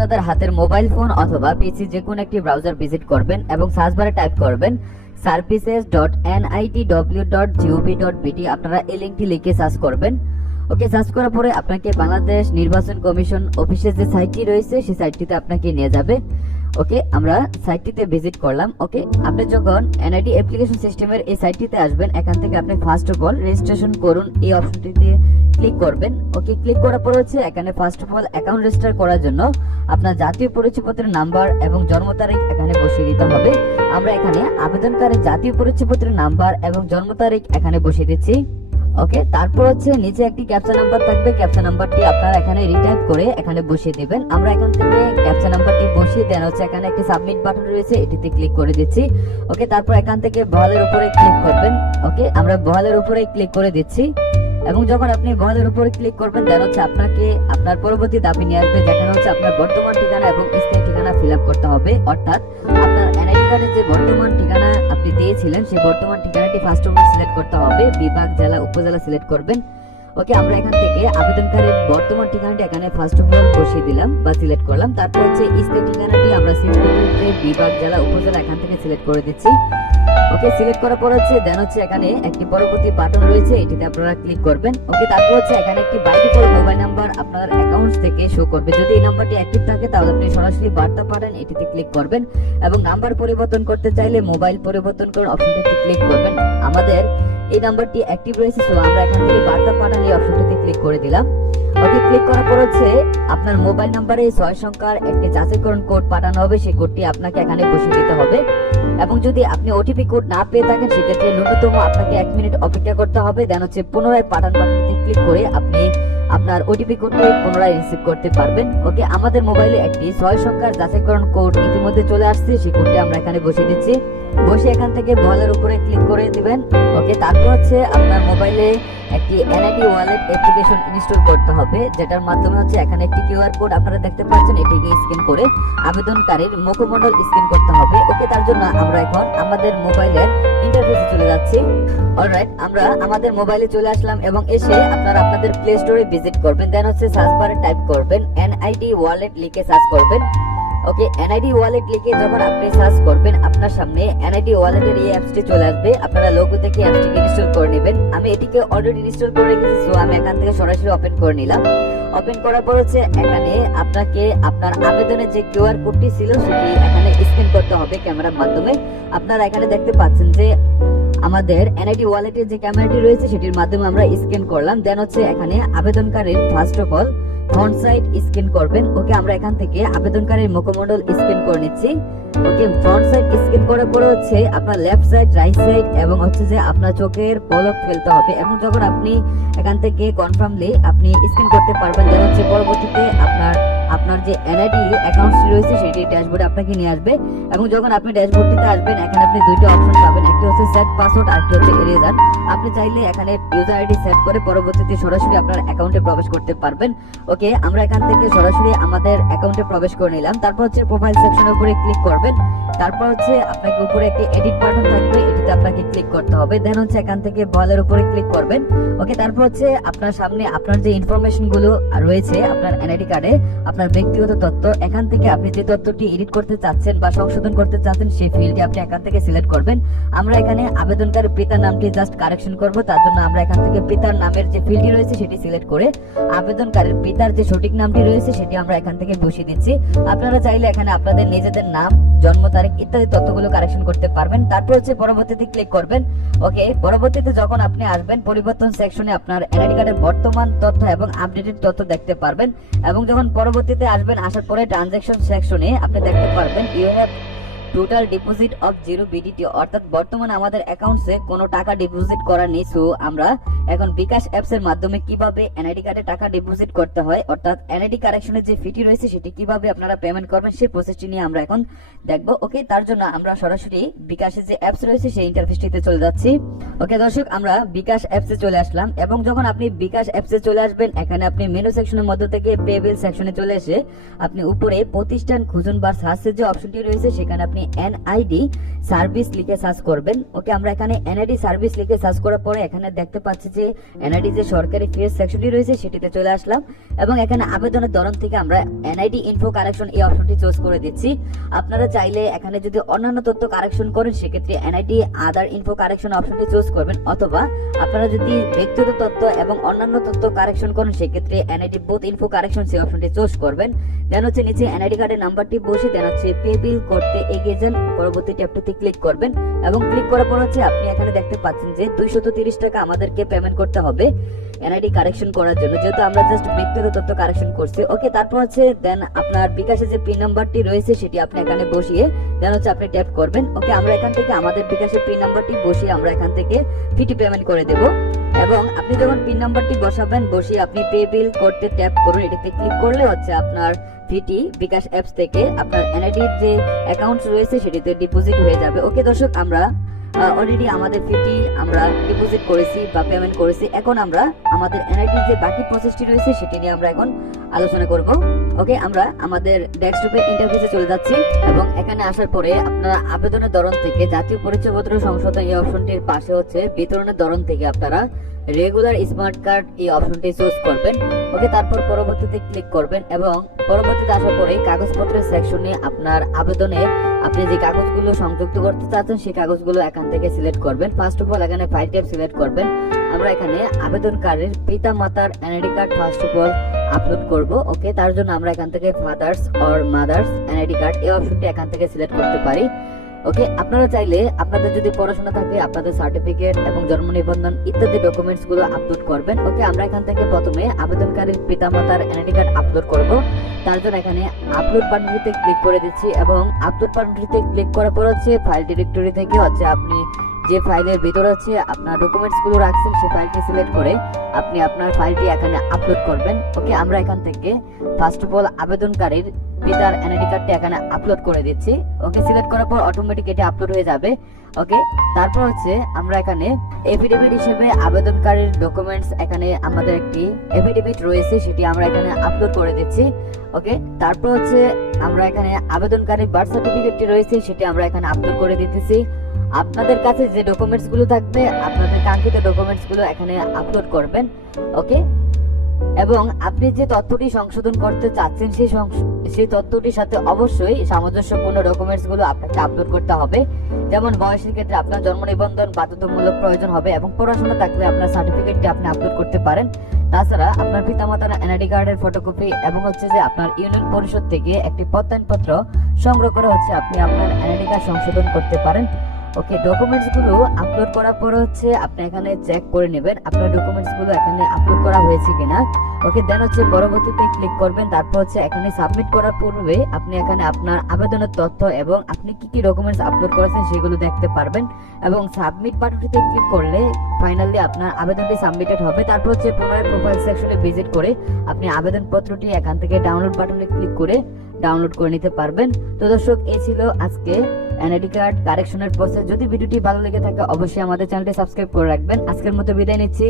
আপনাদের হাতের mobile phone অথবা পিসি যে কোনো একটি ব্রাউজার ভিজিট করবেন এবং সার্চ বারে টাইপ করবেন services.nitw.gov.bt। আপনারা এই লিংকটি লিখে সার্চ করবেন। ওকে, সার্চ করার পরে আপনাকে বাংলাদেশ নির্বাচন কমিশন অফিসের যে সাইটটি রয়েছে সেই সাইটটিতে আপনাকে নিয়ে যাবে। ওকে, আমরা সাইটটিতে ভিজিট করলাম। ওকে, আপনি যখন এনআইডি অ্যাপ্লিকেশন সিস্টেমের এই সাইটটিতে আসবেন, এখান থেকে আপনি ফার্স্ট অফ অল রেজিস্ট্রেশন করুন এই অপশনটিতে ক্লিক করবেন। ওকে, ক্লিক করার পর হচ্ছে এখানে first of all account register করার জন্য আপনার জাতীয় পরিচয়পত্রের নাম্বার এবং জন্ম তারিখ এখানে বসিয়ে দিতে হবে। আমরা এখানে আবেদনকারীর জাতীয় পরিচয়পত্রের নাম্বার এবং জন্ম তারিখ এখানে বসিয়ে দিচ্ছি। ওকে, তারপর হচ্ছে নিচে একটি ক্যাপচা নাম্বার থাকবে, ক্যাপচা নাম্বারটি আপনারা এখানে রিটাইপ করে এখানে বসিয়ে দিবেন। আমরা এখান থেকে ক্যাপচা নাম্বারটি বসিয়ে দেন হচ্ছে এখানে একটি সাবমিট বাটন রয়েছে, এটিতে ক্লিক করে দিচ্ছি। ওকে, তারপর এখান থেকে বহালের উপরে ক্লিক করবেন। ওকে, আমরা বহালের উপরে ক্লিক করে দিচ্ছি এবং যখন আপনি বহালের উপরে ক্লিক করবেন দেন হচ্ছে আপনাকে আপনার পরবর্তী দাবি নিয়ে আসবে, যেখানে হচ্ছে আপনার বর্তমান ঠিকানা এবং স্থায়ী ঠিকানা ফিল আপ করতে হবে। অর্থাৎ আপনার এনআইডি কার্ডের যে বর্তমান ঠিকানা আপনি দিয়েছিলেন সেই বর্তমান ঠিকানাটি ফার্স্ট অফ অল সিলেক্ট করতে হবে, বিভাগ, জেলা, উপজেলা সিলেক্ট করবেন। ওকে, আমরা এখান থেকে আবেদনকারীর বর্তমান ঠিকানাটি এখানে ফার্স্ট অফ অল বসিয়ে দিলাম বা সিলেক্ট করলাম। তারপর হচ্ছে স্থায়ী ঠিকানাটি আমরা বিভাগ, জেলা, উপজেলা এখান থেকে সিলেক্ট করে দিচ্ছি। ওকে, সিলেক্ট করার পর হচ্ছে দেন হচ্ছে এখানে একটি পরবর্তী বাটন রয়েছে, এটিতে আপনারা ক্লিক করবেন। ওকে, তারপর হচ্ছে এখানে একটি বাই ডিফল্ট মোবাইল নাম্বার আপনার অ্যাকাউন্টস থেকে শো করবে। যদি এই নাম্বারটি অ্যাক্টিভ থাকে তাহলে আপনি সরাসরি বার্তা পাঠান, এটিতে ক্লিক করবেন এবং নাম্বার পরিবর্তন করতে চাইলে মোবাইল পরিবর্তন করুন অপশনটিতে ক্লিক করবেন। আমাদের এই নাম্বারটি অ্যাক্টিভ রয়েছে, সো আমরা এখান থেকে বার্তা পাঠান এই অপশনটিতে ক্লিক করে দিলাম। ওকে, ক্লিক করার পর হচ্ছে আপনার মোবাইল নাম্বারে 6 সংখ্যার একটি যাচাইকরণ কোড পাঠানো হবে, সেই কোডটি আপনাকে এখানে বসিয়ে দিতে হবে। এবং যদি আপনি ওটিপি কোড না পেয়ে থাকেন সেক্ষেত্রে ন্যূনতম আপনাকে 1 মিনিট অপেক্ষা করতে হবে। দেন হচ্ছে পুনরায় পাঠান বাটনটিতে ক্লিক করে আপনি আপনার ওটিপি কোডটি পুনরায় রিসিভ করতে পারবেন। ওকে, আমাদের মোবাইলে একটি 6 সংখ্যার যাচাইকরণ কোড ইতিমধ্যে চলে আসছে, সেই কোডটি আমরা এখানে বসিয়ে দিচ্ছি। বসে এখান থেকে বলের উপরে ক্লিক করে দিবেন। ওকে, তারপর হচ্ছে আপনার মোবাইলে একটি এনআইডি ওয়ালেট অ্যাপ্লিকেশন ইনস্টল করতে হবে, যেটার মাধ্যমে হচ্ছে এখানে একটি কিউআর কোড আপনারা দেখতে পাচ্ছেন, এটিকে স্ক্যান করে আবেদনকারীর মুখমণ্ডল স্ক্যান করতে হবে। ওকে, তার জন্য আমরা এখন আমাদের মোবাইলের ইন্টারফেসে চলে যাচ্ছি। অলরাইট, আমরা আমাদের মোবাইলে চলে আসলাম এবং এসে আপনারা আপনাদের প্লে স্টোরে ভিজিট করবেন। দেন হচ্ছে সার্চ বারে টাইপ করবেন এনআইডি ওয়ালেট লিখে সার্চ করবেন। ওকে, এনআইডি ওয়ালেট লিখে যখন আপনি সার্চ করবেন আপনার সামনে এনআইডি ওয়ালেটের এই অ্যাপসটি চলে আসবে। আপনারা লোগো থেকে অ্যাপসটিকে ইনস্টল করে নেবেন। আমি এটিকে অলরেডি ইনস্টল করে রেখেছি, সো আমি এখান থেকে সরাসরি ওপেন করে নিলাম। ওপেন করার পর হচ্ছে এখানে আপনাকে আপনার আবেদনের যে কিউআর কোডটি ছিল সেটি এখানে স্ক্যান করতে হবে ক্যামেরার মাধ্যমে। আপনারা এখানে দেখতে পাচ্ছেন যে আমাদের এনআইডি ওয়ালেটের যে ক্যামেরাটি রয়েছে সেটির মাধ্যমে আমরা স্ক্যান করলাম। দেন হচ্ছে এখানে আবেদনকারীর first of all front side scan করবেন। ওকে, আমরা এখান থেকে আবেদনকারীর মুখমণ্ডল স্ক্যান করে নিচ্ছি। ওকে, ফ্রন্ট সাইড স্ক্যান করার পরে হচ্ছে আপনার লেফট সাইড, রাইট সাইড এবং হচ্ছে যে আপনার চোখের পলক ফেলতে হবে এবং যখন আপনি এখান থেকে কনফার্মলি আপনি স্ক্যান করতে পারবেন দেন হচ্ছে পরবর্তীতে আপনার যে এনআইডি অ্যাকাউন্টটি রয়েছে সেটি ড্যাশবোর্ডে আপনাকে নিয়ে আসবে এবং যখন আপনি ড্যাশবোর্ডটিতে আসবেন এখানে আপনি দুইটা অপশন পাবেন, একটি হচ্ছে সেট পাসওয়ার্ড আর একটি হচ্ছে এরেজার। আপনি চাইলে এখানে ইউজার আইডি সেট করে পরবর্তীতে সরাসরি আপনার অ্যাকাউন্টে প্রবেশ করতে পারবেন। ওকে, আমরা এখান থেকে সরাসরি আমাদের অ্যাকাউন্টে প্রবেশ করে নিলাম। তারপর হচ্ছে প্রোফাইল সেকশনের উপরে ক্লিক করবেন। তারপর হচ্ছে আপনাকে উপরে একটি এডিট বাটন থাকবে, এটিতে আপনাকে ক্লিক করতে হবে। দেন হচ্ছে এখান থেকে বলের উপরে ক্লিক করবেন। ওকে, তারপর হচ্ছে আপনার সামনে আপনার যে ইনফরমেশন গুলো রয়েছে আপনার এনআইডি কার্ডে আপনার ব্যক্তিগত তথ্য, এখান থেকে আপনি যে তথ্যটি এডিট করতে চাচ্ছেন বা সংশোধন করতে চাচ্ছেন সেই ফিল্ডটি আপনি এখান থেকে সিলেক্ট করবেন। আমরা এখানে আবেদনকারীর পিতার নামটি জাস্ট কারেকশন করব, তার জন্য আমরা এখান থেকে পিতার নামের যে ফিল্ডটি রয়েছে সেটি সিলেক্ট করে আবেদনকারীর পিতার যে সঠিক নামটি রয়েছে সেটি আমরা এখান থেকে বসিয়ে দিচ্ছি। আপনারা চাইলে এখানে আপনাদের নিজেদের নাম, জন্ম তারিখ ইত্যাদি তথ্যগুলো কারেকশন করতে পারবেন। তারপর হচ্ছে পরবর্তীতে ক্লিক করবেন। ওকে, পরবর্তীতে যখন আপনি আসবেন পরিবর্তন সেকশনে আপনার এনআইডি কার্ডের বর্তমান তথ্য এবং আপডেটেড তথ্য দেখতে পারবেন এবং যখন পরবর্তীতে আসবেন আসার পরে ট্রানজাকশন সেকশনে আপনি দেখতে পারবেন you have total deposit of 0 BDT, অর্থাৎ বর্তমানে আমাদের অ্যাকাউন্টসে কোনো টাকা ডিপোজিট করা নেই। সো আমরা এখন বিকাশ অ্যাপস এর মাধ্যমে কিভাবে এনআইডি কার্ডে টাকা ডিপোজিট করতে হয়, অর্থাৎ এনআইডি কারেকশনের যে ফিটি রয়েছে সেটি কিভাবে আপনারা পেমেন্ট করবেন সেই প্রসেসটি নিয়ে আমরা এখন দেখব। ওকে, তার জন্য আমরা সরাসরি বিকাশের যে অ্যাপস রয়েছে সেই ইন্টারফেসটিতে চলে যাচ্ছি। ওকে দর্শক, আমরা বিকাশ অ্যাপসে চলে আসলাম এবং যখন আপনি বিকাশ অ্যাপসে চলে আসবেন এখানে আপনি মেনু সেকশনের মধ্য থেকে পে বিল সেকশনে চলে এসে আপনি উপরে প্রতিষ্ঠান খুঁজুন বা সার্চের যে অপশনটি রয়েছে সেখানে আপনি আপনি এনআইডি সার্ভিস লিখে সার্চ করবেন। ওকে, আমরা এখানে এনআইডি সার্ভিস লিখে সার্চ করার পরে এখানে দেখতে পাচ্ছি যে এনআইডি যে সরকারি ফিস সেকশনটি রয়েছে সেটিতে চলে আসলাম এবং এখানে আবেদনের ধরন থেকে আমরা এনআইডি ইনফো কারেকশন এই অপশনটি চুজ করে দিচ্ছি। আপনারা চাইলে এখানে যদি অন্যান্য তথ্য কারেকশন করেন সেক্ষেত্রে এনআইডি আদার ইনফো কারেকশন অপশনটি চুজ করবেন, অথবা আপনারা যদি ব্যক্তিগত তথ্য এবং অন্যান্য তথ্য কারেকশন করেন সেক্ষেত্রে এনআইডি বোথ ইনফো কারেকশন সেই অপশনটি চুজ করবেন। দেন হচ্ছে নিচে এনআইডি কার্ডের নাম্বারটি বসিয়ে দেন হচ্ছে পে বিল করতে এগিয়ে যান, পরবর্তী ট্যাবটিতে ক্লিক করবেন এবং ক্লিক করার পর হচ্ছে আপনি এখানে দেখতে পাচ্ছেন যে 230 টাকা আমাদেরকে পেমেন্ট করতে হবে এনআইডি কারেকশন করার জন্য, যেহেতু আমরা জাস্ট ব্যক্তিগত তথ্য কারেকশন করছি। ওকে, তারপর হচ্ছে দেন আপনার বিকাশে যে পিন নাম্বারটি রয়েছে সেটি আপনি এখানে বসিয়ে দেন হচ্ছে আপনি ট্যাপ করবেন। ওকে, আমরা এখান থেকে আমাদের বিকাশের পিন নাম্বারটি বসিয়ে আমরা এখান থেকে ফিটি পেমেন্ট করে দেব এবং আপনি যখন পিন নাম্বারটি বসাবেন বসিয়ে আপনি পে বিল করতে ট্যাপ করুন, এটিতে ক্লিক করলে হচ্ছে আপনার ফিটি বিকাশ অ্যাপস থেকে আপনার এনআইডির যে অ্যাকাউন্ট রয়েছে সেটিতে ডিপোজিট হয়ে যাবে। ওকে দর্শক, আমরা অলরেডি আমাদের ফিটি আমরা ডিপোজিট করেছি বা পেমেন্ট করেছি। এখন আমরা আমাদের এনআইডির যে বাকি প্রসেসটি রয়েছে সেটি নিয়ে আমরা এখন আলোচনা করব। ওকে, আমরা আমাদের ডেস্কটপে ইন্টারফেসে চলে যাচ্ছি এবং এখানে আসার পরে আপনারা আবেদনের ধরন থেকে জাতীয় পরিচয়পত্র সংশোধন এই অপশনটির পাশে হচ্ছে বিতরণের ধরন থেকে আপনারা রেগুলার স্মার্ট কার্ড এই অপশনটি চুজ করবেন। ওকে, তারপর পরবর্তীতে ক্লিক করবেন এবং পরবর্তীতে আসার পরে কাগজপত্রের সেকশনে আপনার আবেদনে আপনি যে কাগজগুলো সংযুক্ত করতে চাচ্ছেন সেই কাগজগুলো এখান থেকে সিলেক্ট করবেন। ফার্স্ট অফ অল এখানে ফাইল টাইপ সিলেক্ট করবেন। আমরা এখানে আবেদনকারীর পিতা মাতার NID card first of all upload করব। ওকে, তার জন্য আমরা এখান থেকে father's or mother's NID card এই অপশনটি এখান থেকে সিলেক্ট করতে পারি। ওকে, আপনারা চাইলে আপনাদের যদি পড়াশোনা থাকে আপনাদের সার্টিফিকেট এবং জন্ম নিবন্ধন ইত্যাদি ডকুমেন্টস গুলো আপলোড করবেন। ওকে, আমরা এখান থেকে প্রথমে আবেদনকারীর পিতামাতার এনআইডি কার্ড আপলোড করব। তার জন্য এখানে আপলোড বাটনটিতে ক্লিক করে দিচ্ছি এবং আপলোড বাটনটিতে ক্লিক করার পর হচ্ছে ফাইল ডিরেক্টরি থেকে হচ্ছে আপনি যে ফাইলের ভিতরে হচ্ছে আপনার ডকুমেন্টস গুলো রাখছেন সেই ফাইলটি সিলেক্ট করে আপনি আপনার ফাইলটি এখানে আপলোড করবেন। ওকে, আমরা এখান থেকে ফার্স্ট অফ অল আবেদনকারীর পিতার এনআইডি কার্ডটি এখানে আপলোড করে দিচ্ছি। ওকে, সিলেক্ট করার পর অটোমেটিক এটা আপলোড হয়ে যাবে। ওকে, তারপর হচ্ছে আমরা এখানে এফিডেভিট হিসেবে আবেদনকারীর ডকুমেন্টস এখানে আমাদের একটি এফিডেভিট রয়েছে সেটি আমরা এখানে আপলোড করে দিচ্ছি। ওকে, তারপর হচ্ছে আমরা এখানে আবেদনকারীর বার্থ সার্টিফিকেটটি রয়েছে সেটি আমরা এখানে আপলোড করে দিতেছি। আপনাদের কাছে যে ডকুমেন্টস গুলো থাকবে আপনাদের কাঙ্ক্ষিত ডকুমেন্টস গুলো এখানে আপলোড করবেন। ওকে, এবং আপনি যে তথ্যটি সংশোধন করতে চাচ্ছেন সেই তথ্যটির সাথে অবশ্যই সামঞ্জস্যপূর্ণ ডকুমেন্টস গুলো আপনাকে আপলোড করতে হবে। যেমন বয়সের ক্ষেত্রে আপনার জন্ম নিবন্ধন বাধ্যতামূলক প্রয়োজন হবে এবং পড়াশোনা থাকলে আপনার সার্টিফিকেটটি আপনি আপলোড করতে পারেন। তাছাড়া আপনার পিতামাতার এনআইডি কার্ডের ফটোকপি এবং হচ্ছে যে আপনার ইউনিয়ন পরিষদ থেকে একটি প্রত্যয়নপত্র সংগ্রহ করে হচ্ছে আপনি আপনার এনআইডি কার্ড সংশোধন করতে পারেন। ওকে, ডকুমেন্টস গুলো আপলোড করার পর হচ্ছে আপনি এখানে চেক করে নেবেন আপনার ডকুমেন্টস গুলো এখানে আপলোড করা হয়েছে কিনা। ওকে, দেন হচ্ছে পরবর্তীতে ক্লিক করবেন। তারপর হচ্ছে এখানে সাবমিট করার পূর্বে আপনি এখানে আপনার আবেদনের তথ্য এবং আপনি কি কি ডকুমেন্টস আপলোড করেছেন সেগুলো দেখতে পারবেন এবং সাবমিট বাটনটিতে ক্লিক করলে ফাইনালি আপনার আবেদনটি সাবমিটেড হবে। তারপর হচ্ছে পুনরায় প্রোফাইল সেকশনে ভিজিট করে আপনি আবেদনপত্রটি এখান থেকে ডাউনলোড বাটনে ক্লিক করে ডাউনলোড করে নিতে পারবেন। তো দর্শক, এই ছিল আজকে এনআইডি কার্ড কারেকশনের প্রসেস। যদি ভিডিওটি ভালো লেগে থাকে অবশ্যই আমাদের চ্যানেলটি সাবস্ক্রাইব করে রাখবেন। আজকের মতো বিদায় নিচ্ছি।